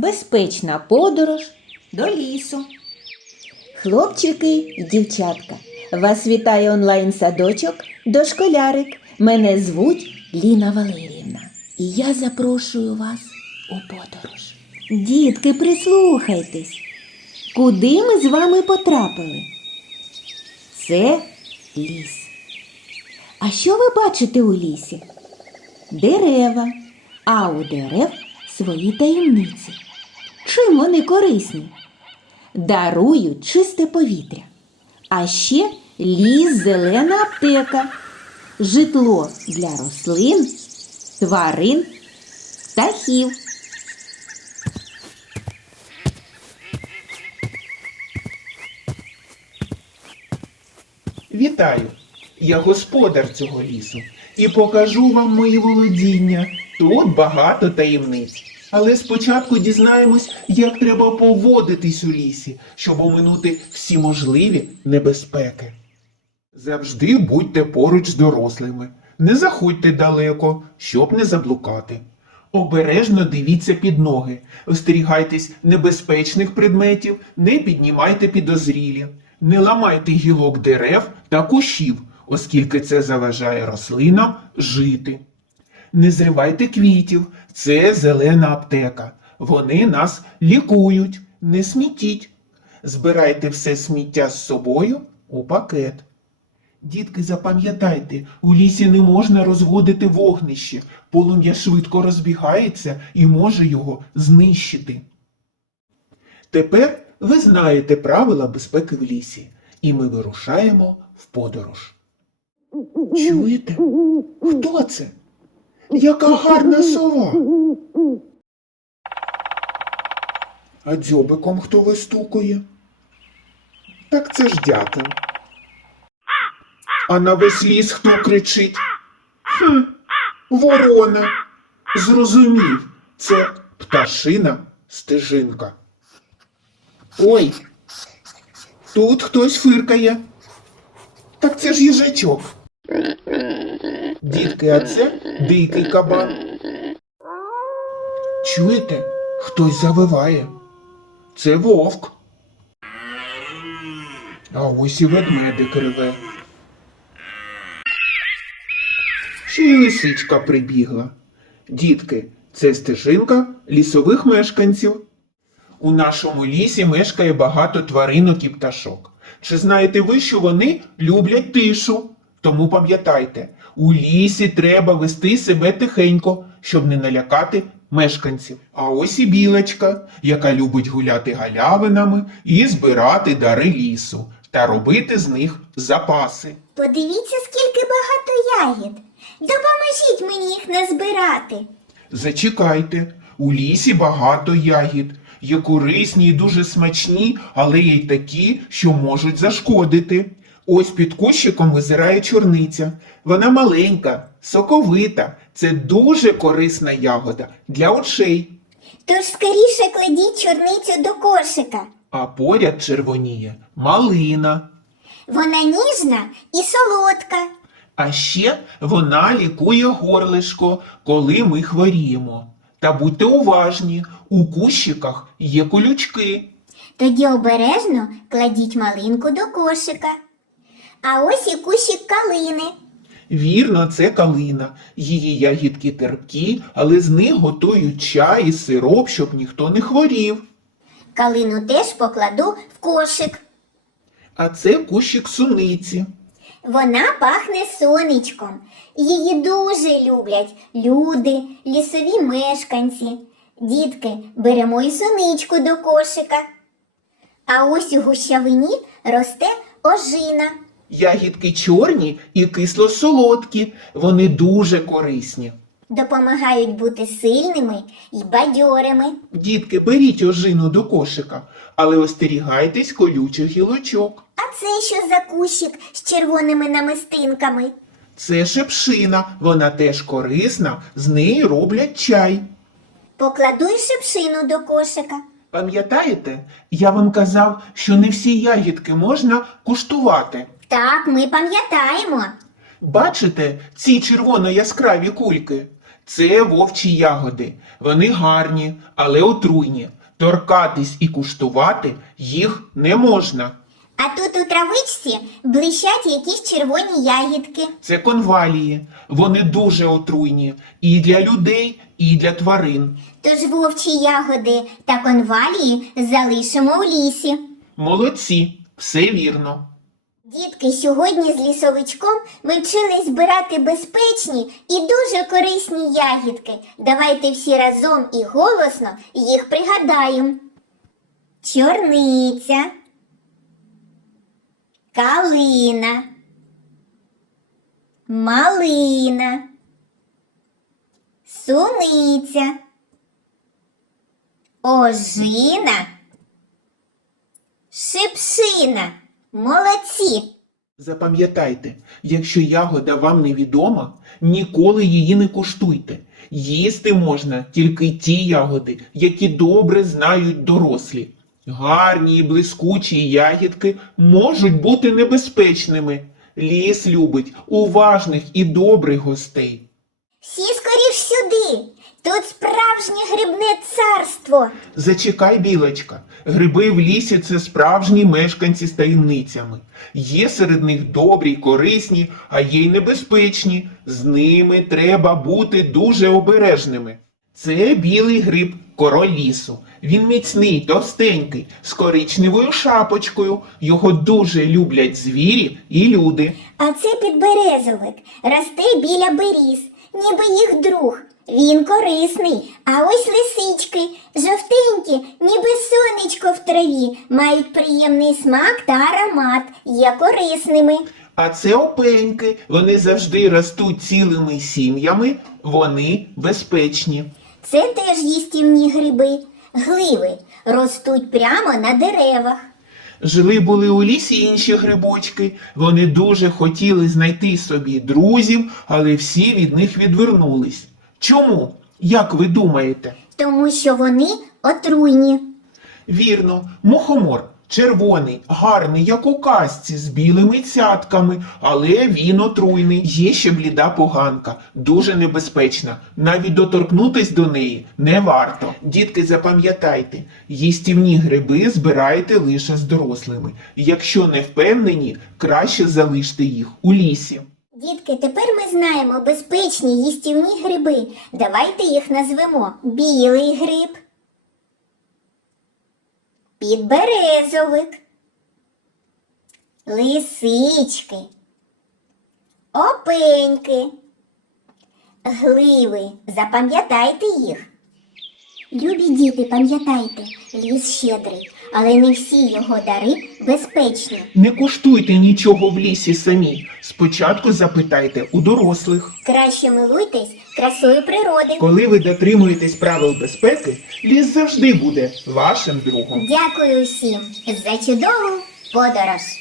Безпечна подорож до лісу. Хлопчики і дівчатка, вас вітає онлайн-садочок Дошколярик. Мене звуть Ліна Валеріївна. І я запрошую вас у подорож. Дітки, прислухайтесь, куди ми з вами потрапили? Це ліс. А що ви бачите у лісі? Дерева, а у дерев свої таємниці. Чим вони корисні? Дарують чисте повітря. А ще ліс зелена аптека, житло для рослин, тварин, птахів. Вітаю! Я господар цього лісу і покажу вам мої володіння. Тут багато таємниць. Але спочатку дізнаємось, як треба поводитись у лісі, щоб оминути всі можливі небезпеки. Завжди будьте поруч з дорослими, не заходьте далеко, щоб не заблукати. Обережно дивіться під ноги, остерігайтесь небезпечних предметів, не піднімайте підозрілі, не ламайте гілок дерев та кущів, оскільки це заважає рослинам жити. Не зривайте квітів, це зелена аптека. Вони нас лікують, не смітіть. Збирайте все сміття з собою у пакет. Дітки, запам'ятайте, у лісі не можна розводити вогнище, полум'я швидко розбігається і може його знищити. Тепер ви знаєте правила безпеки в лісі, і ми вирушаємо в подорож. Чуєте? Хто це? Яка гарна сова. А дзьобиком хто вистукує? Так це ж дятел. А на весь ліс хто кричить? Хм, ворона. Зрозумів, це пташина стежинка. Ой, тут хтось фиркає. Так це ж їжачок. Дітки, а це дикий кабан. Чуєте, хтось завиває. Це вовк. А ось і ведмедик реве. Ще й лисичка прибігла. Дітки, це стежинка лісових мешканців. У нашому лісі мешкає багато тваринок і пташок. Чи знаєте ви, що вони люблять тишу? Тому пам'ятайте, у лісі треба вести себе тихенько, щоб не налякати мешканців. А ось і білочка, яка любить гуляти галявинами і збирати дари лісу та робити з них запаси. Подивіться, скільки багато ягід. Допоможіть мені їх назбирати. Зачекайте, у лісі багато ягід. Є корисні і дуже смачні, але є й такі, що можуть зашкодити. Ось під кущиком визирає чорниця. Вона маленька, соковита. Це дуже корисна ягода для очей. Тож скоріше кладіть чорницю до кошика. А поряд червоніє малина. Вона ніжна і солодка. А ще вона лікує горлишко, коли ми хворіємо. Та будьте уважні, у кущиках є колючки. Тоді обережно кладіть малинку до кошика. А ось і кущик калини. Вірно, це калина. Її ягідки терпкі, але з них готують чай і сироп, щоб ніхто не хворів. Калину теж покладу в кошик. А це кущик суниці. Вона пахне сонечком. Її дуже люблять люди, лісові мешканці. Дітки, беремо і соничку до кошика. А ось у гущавині росте ожина. Ягідки чорні і кисло-солодкі. Вони дуже корисні. Допомагають бути сильними і бадьорими. Дітки, беріть ожину до кошика, але остерігайтесь колючих гілочок. А це що за кущик з червоними намистинками? Це шепшина, вона теж корисна, з неї роблять чай. Покладу й шипшину до кошика. Пам'ятаєте, я вам казав, що не всі ягідки можна куштувати. Так, ми пам'ятаємо. Бачите ці червоно яскраві кульки? Це вовчі ягоди. Вони гарні, але отруйні. Торкатись і куштувати їх не можна. А тут у травичці блищать якісь червоні ягідки. Це конвалії. Вони дуже отруйні і для людей, і для тварин. Тож вовчі ягоди та конвалії залишимо у лісі. Молодці, все вірно. Дітки, сьогодні з лісовичком ми вчились збирати безпечні і дуже корисні ягідки. Давайте всі разом і голосно їх пригадаємо. Чорниця, калина, малина, суниця, ожина, шипшина. Молодці! Запам'ятайте, якщо ягода вам невідома, ніколи її не куштуйте. Їсти можна тільки ті ягоди, які добре знають дорослі. Гарні і блискучі ягідки можуть бути небезпечними. Ліс любить уважних і добрих гостей. Сюди. Тут справжнє грибне царство. Зачекай, білочка. Гриби в лісі це справжні мешканці з таємницями. Є серед них добрі, корисні, а є й небезпечні. З ними треба бути дуже обережними. Це білий гриб король лісу. Він міцний, товстенький, з коричневою шапочкою. Його дуже люблять звірі і люди. А це підберезовик росте біля беріз, ніби їх друг. Він корисний. А ось лисички, жовтенькі, ніби сонечко в траві, мають приємний смак та аромат, є корисними. А це опеньки. Вони завжди ростуть цілими сім'ями, вони безпечні. Це теж їстівні гриби. Гливи ростуть прямо на деревах. Жили були у лісі інші грибочки. Вони дуже хотіли знайти собі друзів, але всі від них відвернулись. Чому? Як ви думаєте? Тому що вони отруйні. Вірно, мухомор червоний, гарний, як у казці, з білими цятками, але він отруйний. Є ще бліда поганка, дуже небезпечна. Навіть доторкнутись до неї не варто. Дітки, запам'ятайте, їстівні гриби збирайте лише з дорослими. Якщо не впевнені, краще залиште їх у лісі. Дітки, тепер ми знаємо безпечні їстівні гриби. Давайте їх назвемо білий гриб, підберезовик, лисички, опеньки, гливи. Запам'ятайте їх. Любі діти, пам'ятайте, ліс щедрий, але не всі його дари безпечні. Не куштуйте нічого в лісі самі. Спочатку запитайте у дорослих. Краще милуйтесь красою природи. Коли ви дотримуєтесь правил безпеки, ліс завжди буде вашим другом. Дякую всім за чудову подорож.